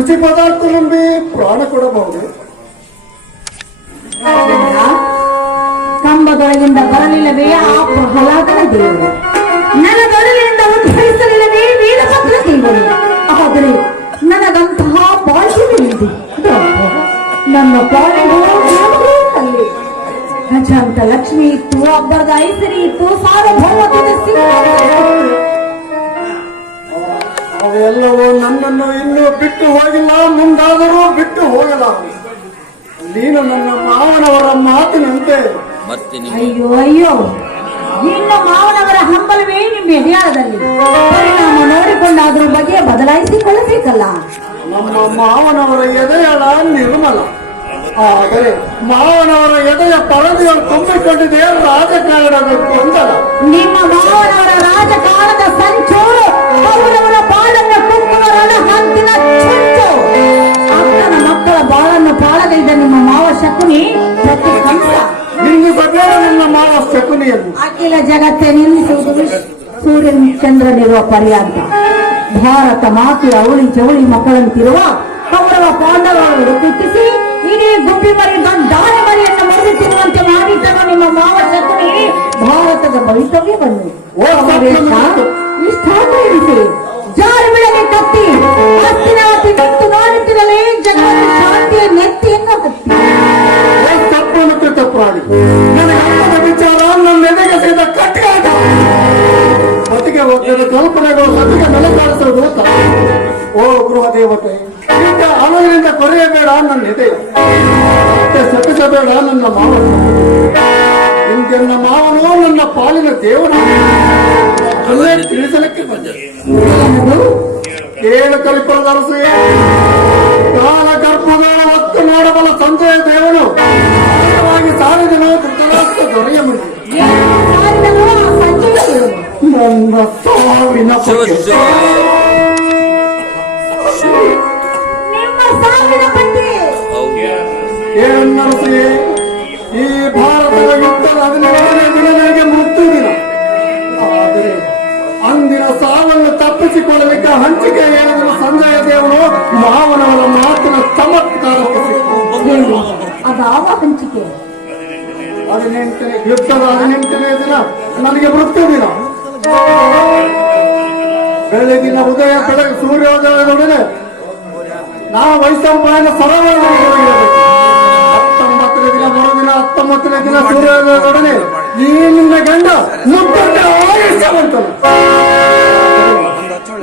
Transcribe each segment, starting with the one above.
ಕೃಷಿ ಪದಾರ್ಥ ನಂಬಿ ಪ್ರಾಣ ಕೊಡಬಹುದು. ಕಂಬದೊಳಗಿಂದ ಬರಲಿಲ್ಲವೇ ಆ ಪ್ರಹ್ಲಾದನ ದೇವರು. ನನಗೊಡಲಿನಿಂದ ಉದ್ಭವಿಸಲಿಲ್ಲವೇ ವೀರಭದ್ರ ದೇವರು ಆದರೆ ನನಗಂತಹ ಭಾಗ್ಯವಿದೆ ನನ್ನ ಅಲ್ಲಿ ಗಜಾಂತ ಲಕ್ಷ್ಮಿ ಇತ್ತು ಅಬ್ಬರದ ಐಸರಿ ಇತ್ತು, ಸಾರ್ವಭೌಮತ್ವದ ಸಿಂಹಾಸನ ಅವೆಲ್ಲವೂ ನನ್ನನ್ನು ಇನ್ನೂ ಬಿಟ್ಟು ಹೋಗಿಲ್ಲ ಮುಂದಾದರೂ ಬಿಟ್ಟು ಹೋಗಲ್ಲ. ನೀನು ನನ್ನ ಮಾವನವರ ಮಾತಿನಂತೆ. ಅಯ್ಯೋ ಅಯ್ಯೋ. ನಿನ್ನ ಮಾವನವರ ಹಂಬಲವೇ ನಿಮ್ಮ ಎದೆಯಾಳದಲ್ಲಿ. ಪರಿಣಾಮ ನೋಡಿಕೊಂಡಾದ್ರೂ ಬಗೆಯ ಬದಲಾಯಿಸಿಕೊಳ್ಳಬೇಕಲ್ಲ ನಮ್ಮ ಮಾವನವರ ಎದೆಯಳ ನಿರ್ಮಲ. ಆದರೆ ಮಾವನವರ ಎದೆಯ ಪರದೆಯನ್ನು ತುಂಬಿಕೊಂಡಿದೆ ರಾಜಕಾರಣದ ಗೊಂದಲ. ನಿಮ್ಮ ಮಾವನವರ ರಾಜಕಾರಣದ ಸಂಚು ಚುಂಚು ಅಕ್ಕನ ಮಕ್ಕಳ ಬಾಳನ್ನು ಬಾಳಗೈದ ನಿಮ್ಮ ಮಾವ ಶಕುನಿ ಪ್ರತಿ ಕಂಸ ನಿಮ್ಮ ಮಾವ ಶಕುನಿಯನ್ನು ಅಖಿಲ ಜಗತ್ತೇ ನಿಲ್ಲಿಸುವುದು ಸೂರ್ಯನ ಚಂದ್ರನಿರುವ ಪರ್ಯಾಂತ. ಭಾರತ ಮಾತೆಯ ಅವಳಿ ಜವಳಿ ಮಕ್ಕಳಂತಿರುವ ಕೌರವ ಪಾಂಡವರು ಕುಟ್ಟಿಸಿ ಇಡೀ ಗುಬ್ಬಿ ಮರಿ ದಾರೆ ಮರಿಯನ್ನು ಮರೆದು ತಿನ್ನುವಂತೆ ಮಾಡಿದ್ದನು ನಿಮ್ಮ ಮಾವ ಶಕುನಿ ಭಾರತದ ಭವಿತವ್ಯವನ್ನು. ಓ, ಅಮರೇಶ, ಇಷ್ಟಾದ ಇರಿಸಿ. ಜಾರು ಬೆಳಗ್ಗೆ ಕತ್ತಿ? ಹಸ್ತಿನಾವತಿ ಮತ್ತು ನೋಡುತ್ತಿರಲೇ ಜಗತ್ತು ಶಾಂತಿಯ ನೆತ್ತಿಯನ್ನು ಹತ್ತಿ ತಪ್ಪು ಮತ್ತು ತಪ್ಪಾಡಿ ನನಗೆ ಅರ್ಥದ ವಿಚಾರ ನನ್ನ ಎದೆಗೆ ಸೇದ ಕಟ್ಟಾಟ ಬದಿಗೆ ಹೋಗ್ತದೆ, ಕಲ್ಪನೆಗಳು ಅದಕ್ಕೆ ನೆಲೆ ಕಾಣಿಸಲು ಗೊತ್ತ? ಓ ಗೃಹ ದೇವತೆ ಇಂಥ ಅಣುವಿನಿಂದ ಕೊರೆಯಬೇಡ ನನ್ನ ಎದೆ. ಮತ್ತೆ ಶಪಿಸಬೇಡ ನನ್ನ ಮಾವನು. ಇಂದೆನ್ನ ಮಾವನು ನನ್ನ ಪಾಲಿನ ದೇವನು. ಅಲ್ಲೇ ತಿಳಿಸಲಿಕ್ಕೆ ಬಂದೆ ಏನದು? ಕೇಳು ಕಲಿಪದ ಅರಸೆ ಕಾಲ ಗರ್ಭದ ಹೊತ್ತು ನೋಡಬಲ್ಲ ಸಂಜಯ ದೇವನು ನೇರವಾಗಿ ಸಾರಿದನು ಧೃತರಾಷ್ಟ್ರ ದೊರೆಯ ಮುಂದೆ ಏನು ಸಾರಿದನು ಆ ಸಂಜಯ ದೇವರು? ನನ್ನ ಸಾವಿನ ಶಿವ ಬಗ್ಗೆ ಶಿವ ನಿಮ್ಮ ಸಾವಿನ ಬಗ್ಗೆ ಹೌದು ಏನನ್ನರಸೆ ಈ ಭಾರತದ ಯುದ್ಧದ ಹದಿನೇಳನೇ ಸಾವನ್ನು ತಪ್ಪಿಸಿಕೊಳ್ಳಲಿಕ್ಕೆ ಹಂಚಿಕೆ ಏನಾದರೂ ಸಂಜಯ ದೇವರು ಮಾವನವರ ಮಾತಿನ ಚಮತ್ಕಾರ ಸಿಕ್ಕ ಅದಾವ ಹಂಚಿಕೆ. ಹದಿನೆಂಟನೇ ಯುದ್ಧದ ಹದಿನೆಂಟನೇ ದಿನ ನನಗೆ ಮೃತ್ಯು ದಿನ. ಬೆಳಗಿನ ಉದಯ ಬೆಳಗ್ಗೆ ಸೂರ್ಯೋದಯದೊಡನೆ ನಾ ವೈಸಂಪಾಯನ ಸರೋವರದಲ್ಲಿ ಹತ್ತೊಂಬತ್ತನೇ ದಿನ ಮರುದಿನ ಹತ್ತೊಂಬತ್ತನೇ ದಿನ ಸೂರ್ಯೋದಯದೊಡನೆ ಈ ನಿನ್ನ ಗಂಡ ಮುದ್ದೊಡ್ಡ ಆಯುಷ್ಯವಂತನು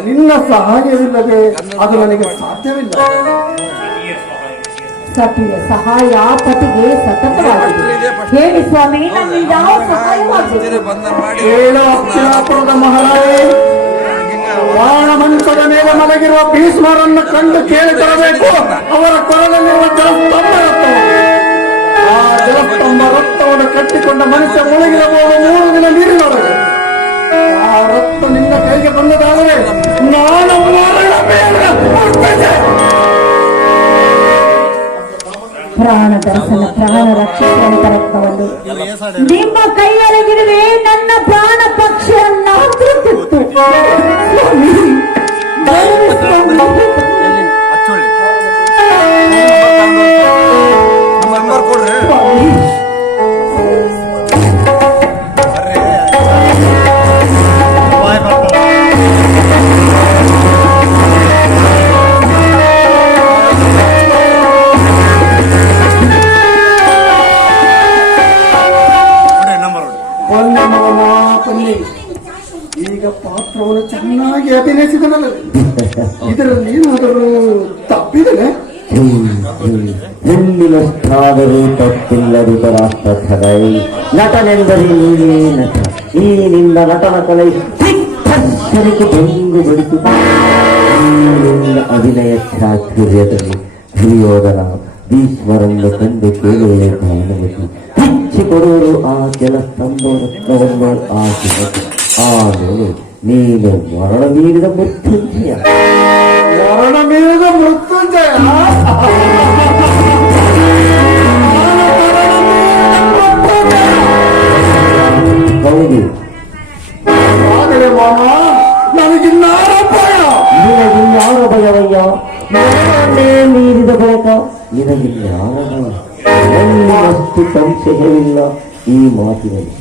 ನಿನ್ನ ಸಹಾಯವಿಲ್ಲದೆ ಅದು ನನಗೆ ಸಾಧ್ಯವಿಲ್ಲ. ಸತಿಯ ಸಹಾಯ ಪತಿಗೆ ಸತತವಾಗಿದೆ. ಹೇಳಿ ಸ್ವಾಮಿ ನಮಗೆ ಯಾವ ಬಾಣ ಮಂಚದ ಮೇಲೆ ಮಲಗಿರುವ ಭೀಷ್ಮರನ್ನು ಕಂಡು ಕೇಳಿ ತರಬೇಕು. ಅವರ ಕೊರಳಲ್ಲಿರುವ ಜಲಸ್ತಂಭ ರಕ್ತವನ್ನು ಆ ಜಲಸ್ತಂಭ ರಕ್ತವನ್ನು ಕಟ್ಟಿಕೊಂಡ ಮನುಷ್ಯ ಮುಳುಗಿರಬಹುದು. ಮೂರು ದಿನ ನೀರಿನೊಳಗೆ. ರಕ್ತ ನಿನ್ನ ಕೈಗೆ ಬಂದದಾದರೆ ನಾನು ಪ್ರಾಣ ದರ್ಶನ ಪ್ರಾಣ ರಕ್ಷಿಸುವಂತ ರಕ್ತವನ್ನು ನಿಮ್ಮ ಕೈಯೊಳಗಿರುವೆ ನನ್ನ ಪ್ರಾಣ ಪಕ್ಷಿಯನ್ನ ಸ್ವಾಮಿ, ಚೆನ್ನಾಗಿ ಅಭಿನಯಿಸಿದನಲ್ಲ ಇದರಲ್ಲಿ ಏನಾದರೂ ತಪ್ಪಿದರೆ? ಹೆಣ್ಣಿನಷ್ಟಾದರೂ ರಾಷ್ಟ್ರಧರೈ ನಟನೆಂದರೆ ನೀನೇ ನಟ. ಈ ನಿನ್ನ ನಟನ ಕಲೆ ಬೆಂಗು ಬಡಿತು ನಿನ್ನ ಅಭಿನಯ ಚಾತುರ್ಯದಲ್ಲಿ ದುರ್ಯೋಧನ ಭೀಷ್ಮರನ್ನು ಕಂಡು ಕೇಳುವೆ ಭಾನುಮತಿ ಹೆಚ್ಚಿ ಕೊಡುವರು ಆ ಕೆಲಸ ಆಶೆ ಆಮೇಲೆ ನೀನು ಮರಣ ಮೀರಿದ ಮೃತ್ಯುಂಜಯ ಮರಣ ಮೀರಿದ ಮೃತ್ಯುಂಜಯ ಹೌದು ಆದರೆ ಮಾಮ ನನಗಿನ್ನಾರ ಭಯ ನಿನಗಿನ್ಯಾರ ಭಯವಯ್ಯ ಮರಣವನ್ನೇ ಮೀರಿದ ಬಳಿಕ ನಿನಗಿನ್ಯಾರ ಭಯ ನನ್ನಷ್ಟು ಸಂಶಯವಿಲ್ಲ ಈ ಮಾತಿನಲ್ಲಿ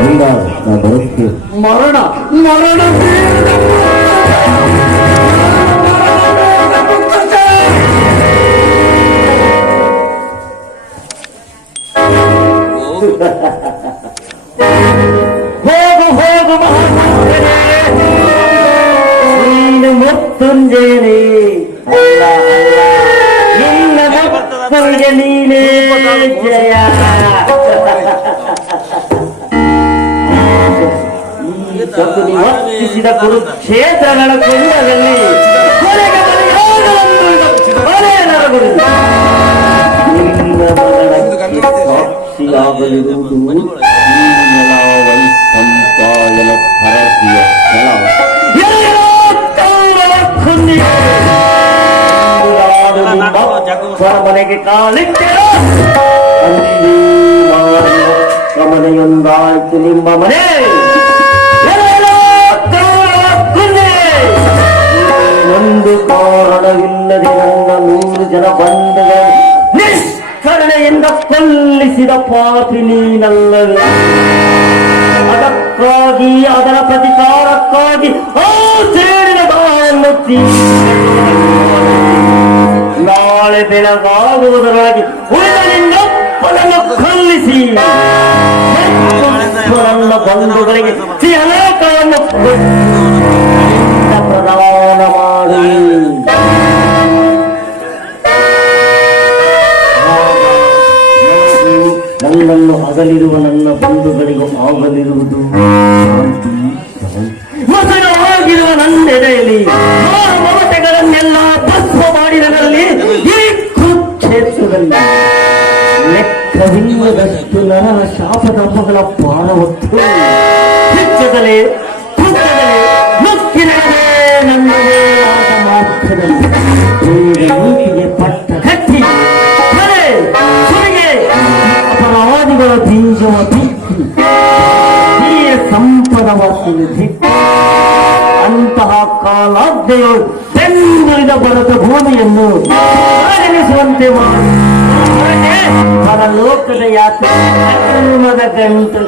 ಇಲ್ಲ ನಾ ಬರುತ್ತೇನೆ ಮರಣ ಮರಣ. ಹೋಗು ಹೋಗು. ನೀನು ಅಲ್ಲ ನಿನ್ನ ಮಕ್ಕಳಿಗೆ ನೀನೇ ಜಯ ಶಕುನಿ ವರ್ತಿಸಿದ ಕೊಂಡದಲ್ಲಿ ನರಗುವುದು. ನಿನ್ನ ಮರಣಕ್ಕೆ ಸಾಕ್ಷಿಯಾಗಲಿರುವುದು ಕೌರವ ಕುಂದಿಗೆ ಮನೆಗೆ ಕಾಲಿಟ್ಟೆ ಅಲ್ಲಿ ನಿಮ್ಮ ಮನೆ ಕಾರಣವಿಲ್ಲದೆ ನನ್ನ ನೂರು ಜನ ಬಂಧುಗಳು ನಿಷ್ಕರಣೆಯಿಂದ ಕೊಲ್ಲಿಸಿದ ಪಾಪಿ ನೀನಲ್ಲವೇ ಅದಕ್ಕಾಗಿ, ಅದರ ಪ್ರತಿಕಾರಕ್ಕಾಗಿ ಆ ಸೇರಿದ ದಾವನ್ನು ನಾಳೆ ಬೆಳಗಾಗುವುದರೊಳಗೆ ಉಳಿದ ನಿನ್ನಪ್ಪನನ್ನು ಕೊಲ್ಲಿಸಿ. ನನ್ನ ಬಂಧುಗಳಿಗೆ ಶಾಂತಿ ಮಸನವಾಗಿರುವ ನನ್ನೆಡೆಯಲ್ಲಿ ಮಮತೆಗಳನ್ನೆಲ್ಲ ಭಸ್ಮ ಈ ಕುಕ್ಷೇತ್ರದಲ್ಲಿ ಲೆಕ್ಕವಿಲ್ಲದಷ್ಟು ನರ ಶಾಪದ ಮಗಳ ಪಾರ ಹೊತ್ತು ಹೆಚ್ಚದಲೇ ನನ್ನ ಮೇಲಾದ ಮಾರ್ಗದಲ್ಲಿ ಈಗ ನೀತಿಗೆ ಪಟ್ಟ ಕಟ್ಟಿ ಸುಲಿಗೆ, ಅಪರಾಧಿಗಳ ಬೀಜವ ಈ ಸಂಪದವನ್ನು ಬಿಟ್ಟು ಅಂತಹ ಕಾಲಾಜ್ಞೆಯು ಬೆಂಬಲಿದ ಬರದ ಭೂಮಿಯನ್ನು ಪರಿಣಿಸುವಂತೆ ಪರಲೋಕದ ಯಾತ್ರೆ ಗಂಟು